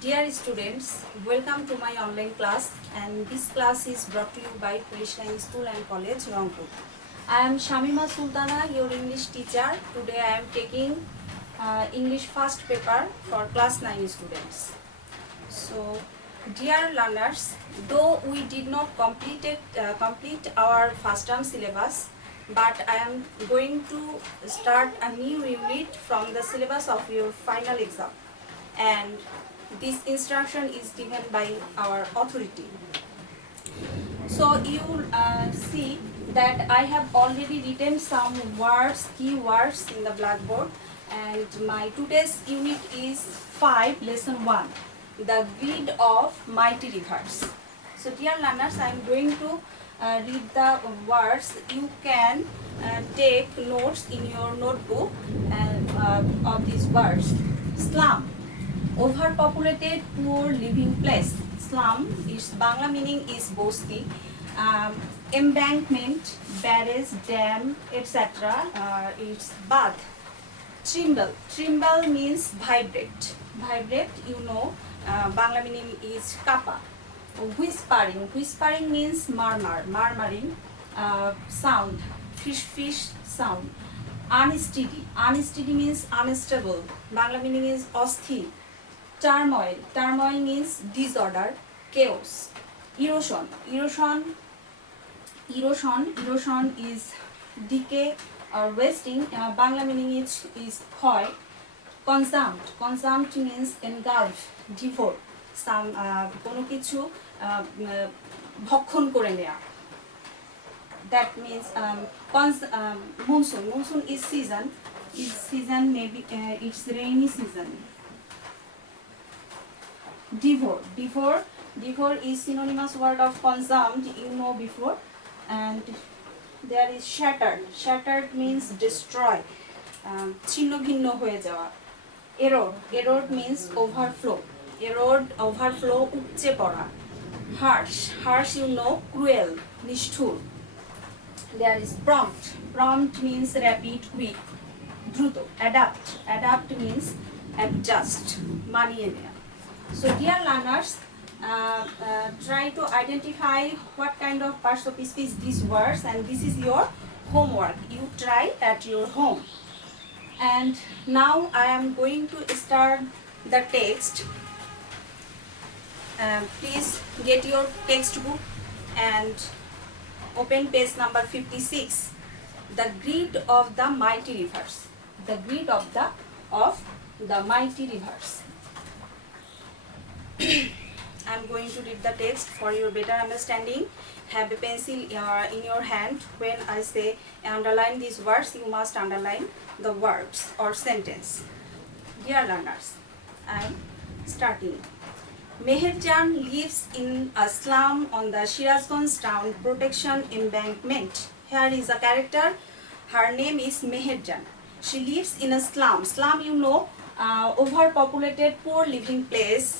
Dear students, welcome to my online class, and this class is brought to you by Krishna School and College, Rangpur. I am Shamima Sultana, your English teacher. Today I am taking English first paper for class 9 students. So, dear learners, though we did not complete our first term syllabus, but I am going to start a new unit from the syllabus of your final exam, and this instruction is given by our authority. So you see that I have already written some words, keywords in the blackboard, and my today's unit is 5, lesson 1, the grid of mighty rivers. So dear learners, I am going to read the words. You can take notes in your notebook of these words. Slum, overpopulated, poor living place. Slum is Bangla meaning is bosti. Embankment, barrage, dam, etc. It's bath. Tremble. Tremble means vibrate. Vibrate, you know, Bangla meaning is kappa. Whispering. Whispering means murmur. Murmuring. Sound. Fish sound. Unsteady. Unsteady means unstable. Bangla meaning is osthir. Turmoil. Turmoil means disorder. Chaos. Erosion. Erosion is decay or wasting. Bangla meaning is ক্ষয়. Consumed means engulf, devour. কোনো কিছু ভক্ষণ করে নেয়া. That means monsoon is season. Maybe it's rainy season. Devour is synonymous word of consumed, you know before. And there is shattered means destroy, ছিন্ন ভিন্ন হয়ে যাওয়া. Erode means overflow উপচে পড়া. Harsh you know, cruel, নিষ্ঠুর. There is prompt means rapid, quick. দ্রুত. Adapt means adjust, মানিয়ে নেয়া. So dear learners, try to identify what kind of parts of speech these words, and this is your homework. You try at your home. And now I am going to start the text. Please get your textbook and open page number 56. The grid of the mighty rivers. The grid of the mighty rivers. I am going to read the text for your better understanding. Have a pencil in your hand. When I say underline these words, you must underline the words or sentence. Dear learners, I am starting. Meherjan lives in a slum on the Shirazganj town protection embankment. Here is a character. Her name is Meherjan. She lives in a slum. Slum, you know, overpopulated, poor living place.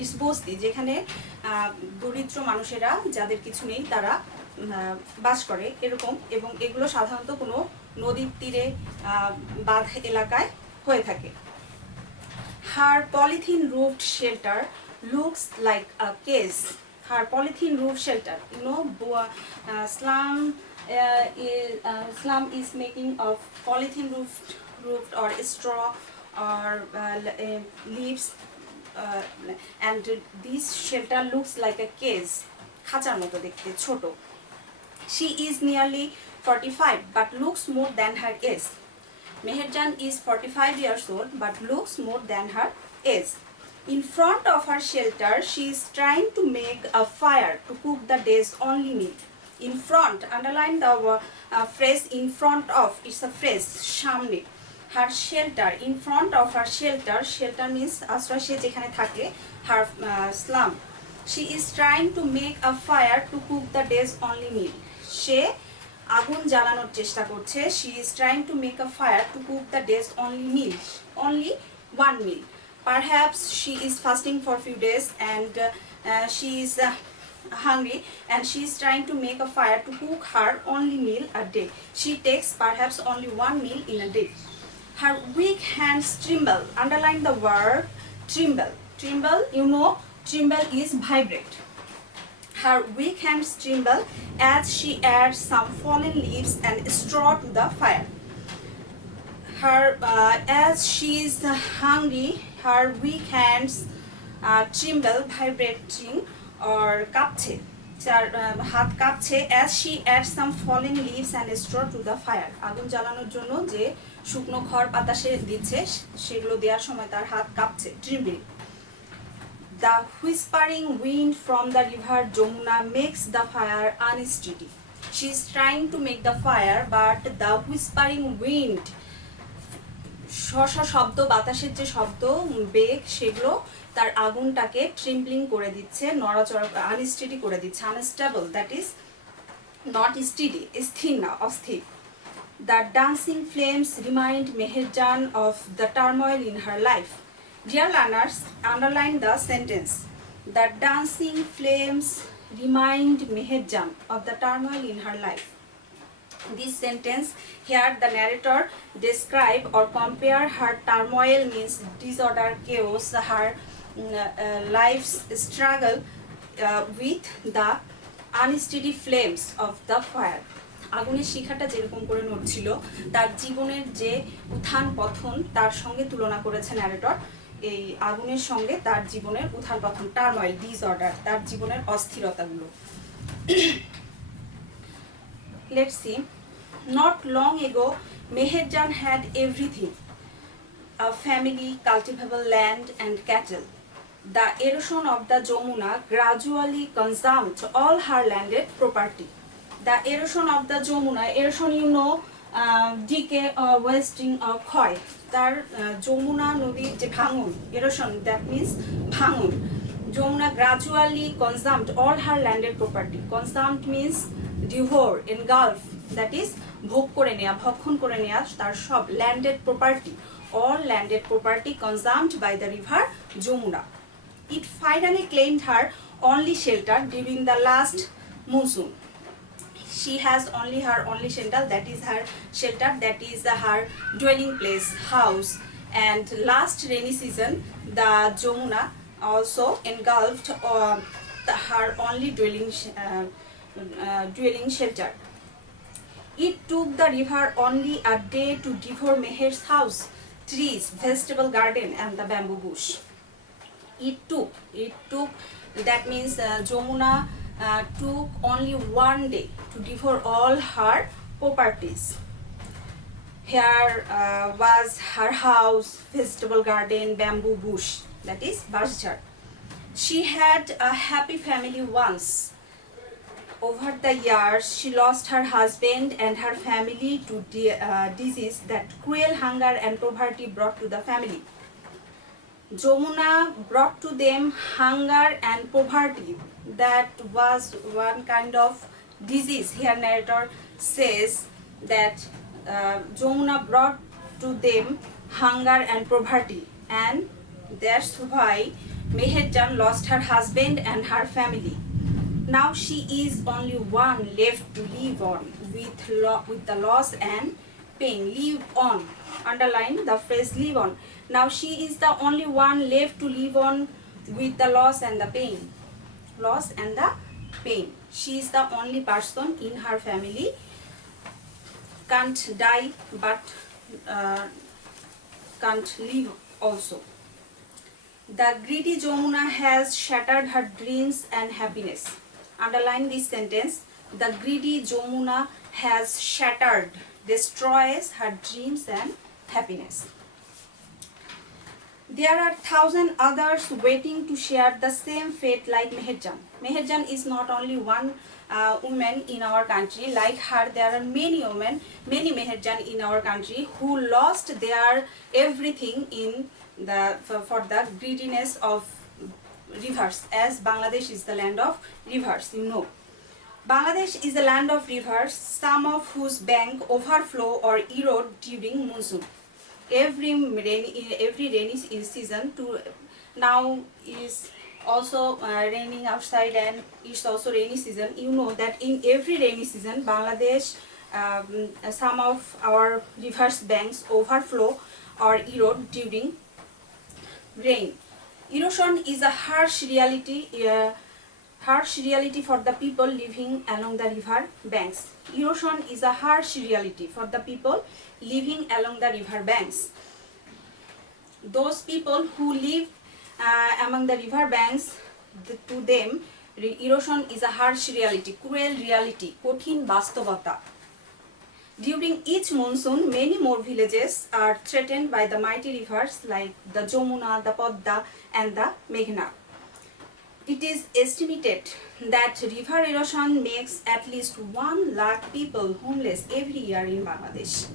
It's বস্তি, যেখানে দরিদ্র মানুষেরা যাদের কিছু নেই তারা বাস করে এরকম, এবং এগুলো সাধারণত কোনো নদীর তীরে বাঁধ এলাকায় হয়ে থাকে. Her polythene roofed shelter looks like a cage. Her polythene roof shelter, you know, slum is making of polythene roofed or straw or leaves. And this shelter looks like a cage, খাঁচার মতো দেখতে ছোট. She is nearly 45 but looks more than her age. Meherjan is 45 years old but looks more than her age. In front of her shelter, she is trying to make a fire to cook the day's only meal. In front, underline the phrase in front of. It's a phrase, সামনে. Her shelter, in front of her shelter means আশ্রয় সে যেখানে থাকে, her slum. She is trying to make a fire to cook the day's only meal. সে আগুন জ্বালানোর চেষ্টা করছে. She is trying to make a fire to cook the day's only meal. Only one meal. Perhaps she is fasting for a few days and she is hungry, and she is trying to make a fire to cook her only meal a day. She takes perhaps only one meal in a day. Her weak hands tremble. Underline the word tremble. Tremble, you know, tremble is vibrate. Her weak hands tremble as she adds some fallen leaves and straw to the fire. As she is hungry, her weak hands tremble, vibrating or কাঁপছে, হাত কাঁপছে as she adds some fallen leaves and straw to the fire. আগুন জ্বালানোর জন্য যে শুকনো খড় পাতা সে দিচ্ছে সেগুলো দেওয়ার সময় তার হাত কাঁপছে, trembling. The whispering wind from the river Jamuna makes the fire unsteady. She is trying to make the fire, but the whispering wind, শব্দ, বাতাসের যে শব্দ, বেগ, সেগুলো তার আগুনটাকে ট্রিম্বলিং করে দিচ্ছে, নড়াচড়া, আনস্টেডি করে দিচ্ছে, unstable, that is not steady, স্থির না, অস্থির. The dancing flames remind Meherjan of the turmoil in her life. Dear learners, underline the sentence. The dancing flames remind Meherjan of the turmoil in her life. This sentence here the narrator describe or compare her turmoil, means disorder, chaos, her life's struggle with the unsteady flames of the fire. আগুনের শিখাটা যেরকম করে নড়ছিল তার জীবনের যে উত্থান পতন তার সঙ্গে তুলনা করেছে ন্যারেটর, এই আগুনের সঙ্গে তার জীবনের উত্থান পতন, টার্ময়েল, ডিসঅর্ডার, তার জীবনের অস্থিরতাগুলো. Let's see. Not long ago, Meherjan had everything: a family, cultivable land, and cattle. The erosion of the Jamuna gradually consumed all her landed property. The erosion of the Jamuna, erosion, you know, decay, wasting, ক্ষয়, তার যমুনা নদীর যে ভাঙন, erosion, that means ভাঙন. Jamuna gradually consumed all her landed property. Consumed means devour, engulf, that is ভোগ করে নেওয়া, ভক্ষণ করে নেওয়া তার সব landed property. All landed property consumed by the river Jamuna. It finally claimed her only shelter during the last monsoon. She has only her only shelter, that is her shelter, that is her dwelling place, house. And last rainy season, the Jamuna also engulfed her only dwelling shelter. It took the river only a day to devour Meher's house, trees, vegetable garden, and the bamboo bush. It took, that means Jamuna took only one day to devour all her properties. Here was her house, vegetable garden, bamboo bush, that is Barshar. She had a happy family once. Over the years, she lost her husband and her family to disease that cruel hunger and poverty brought to the family. Jamuna brought to them hunger and poverty. That was one kind of disease. Here narrator says that Jamuna brought to them hunger and poverty, and that's why Meherjan lost her husband and her family. Now she is only one left to live on with the loss and pain. Live on. Underline the phrase live on. Now she is the only one left to live on with the loss and the pain. Loss and the pain. She is the only person in her family. Can't die but can't live also. The greedy Jamuna has shattered her dreams and happiness. Underline this sentence. The greedy Jamuna has shattered, destroys her dreams and happiness. There are 1,000 others waiting to share the same fate like Meherjan. Meherjan is not only one woman in our country. Like her, there are many women, many Meherjan in our country who lost their everything in for the greediness of rivers, as Bangladesh is the land of rivers, you know. Bangladesh is a land of rivers, some of whose bank overflow or erode during monsoon. Every rainy season, now is also raining outside and it's also rainy season. You know that in every rainy season, Bangladesh, some of our rivers banks overflow or erode during rain. Erosion is a harsh reality for the people living along the river banks. Erosion is a harsh reality for the people living along the river banks. Those people who live among the river banks, to them, erosion is a harsh reality, cruel reality, kothin bastobata. During each monsoon, many more villages are threatened by the mighty rivers like the Jamuna, the Padma, and the Meghna. It is estimated that river erosion makes at least 1 lakh people homeless every year in Bangladesh.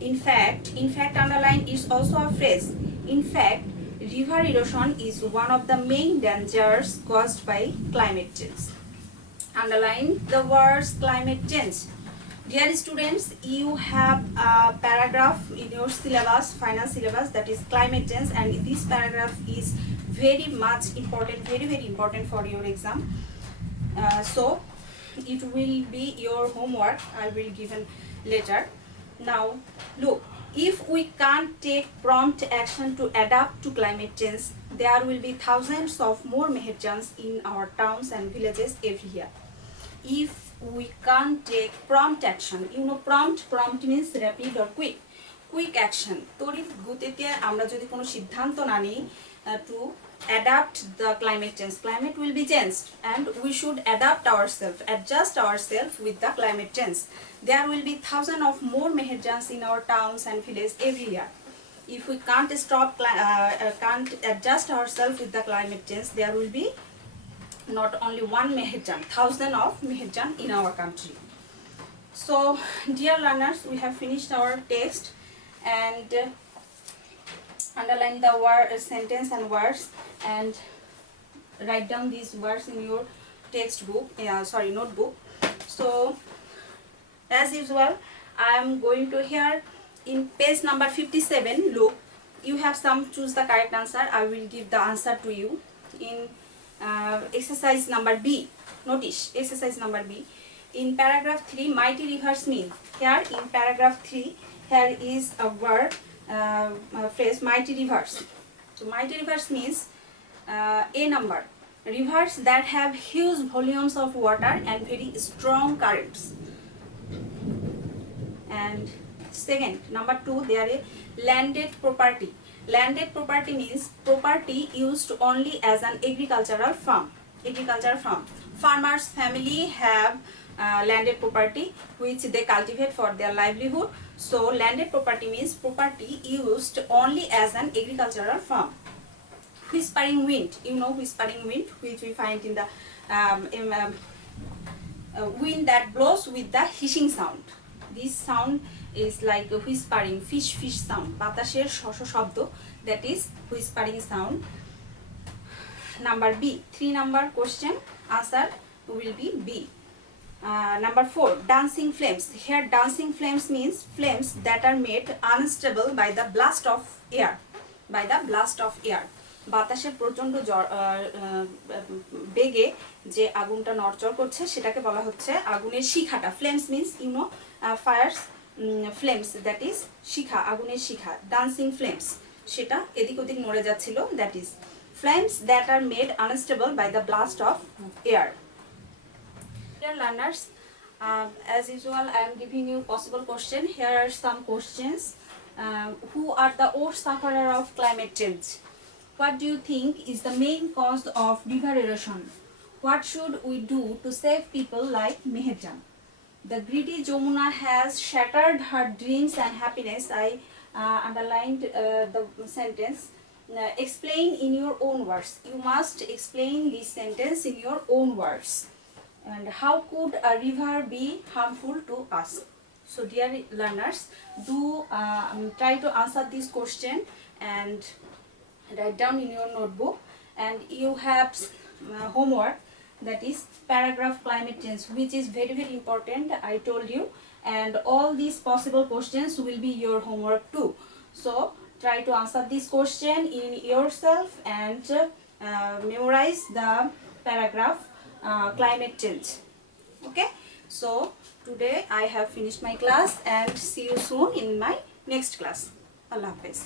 In fact, underline is also a phrase. In fact, river erosion is one of the main dangers caused by climate change. Underline the words climate change. Dear students, you have a paragraph in your syllabus, final syllabus, that is climate change, and this paragraph is very much important, very important for your exam. So it will be your homework. I will give later. Now look, if we can't take prompt action to adapt to climate change, there will be thousands of more Meherjans in our towns and villages every year. If we can't take prompt action, you know prompt means rapid or quick action, তড়িৎ গতিতে আমরা যদি কোনো সিদ্ধান্ত না নিই to adapt the climate change, climate will be changed and we should adjust ourselves with the climate change. There will be thousands of more Meherjans in our towns and villages every year. If we can't can't adjust ourselves with the climate change, there will be not only one Meherjan, thousands of Meherjan in our country. So dear learners, we have finished our text, and underline the sentence and words and write down these words in your textbook, notebook. So as usual, I am going to here in page number 57. Look, you have choose the correct answer. I will give the answer to you in exercise number B. Notice exercise number B. In paragraph 3, mighty rivers mean. Here in paragraph 3, here is a word, phrase mighty rivers. So mighty rivers means a number, rivers that have huge volumes of water and very strong currents. And second, number 2, there is landed property. Landed property means property used only as an agricultural farm. Farmers' family have landed property which they cultivate for their livelihood. So landed property means property used only as an agricultural farm. Whispering wind, you know whispering wind, which we find in the wind that blows with the hissing sound. This sound is like a whispering fish sound, batasher shosho shabdo, that is whispering sound. Number B, 3 number question, answer will be B. Number 4, dancing flames. Here dancing flames means flames that are made unstable by the blast of air. বাতাসের প্রচন্ড বেগে যে আগুনটা নড়চড় করছে সেটাকে বলা হচ্ছে আগুনের শিখাটা। Flames means you know fires, flames that is শিখা, আগুনের শিখা। ডান্সিং ফ্লেমস সেটা এদিক ওদিক নড়ে যাচ্ছিল, that is flames that are made unstable by the blast of air. Dear learners, as usual I am giving you possible question. Here are some questions. Who are the worst sufferer of climate change? What do you think is the main cause of river erosion? What should we do to save people like Meherjan? The greedy Jamuna has shattered her dreams and happiness. I underlined the sentence. Explain in your own words. You must explain this sentence in your own words. And how could a river be harmful to us? So dear learners, do try to answer this question and write down in your notebook. And you have homework, that is paragraph climate change, which is very important, I told you, and all these possible questions will be your homework too. So try to answer this question in yourself and memorize the paragraph climate change. Okay, so today I have finished my class and see you soon in my next class. Allah Hafiz.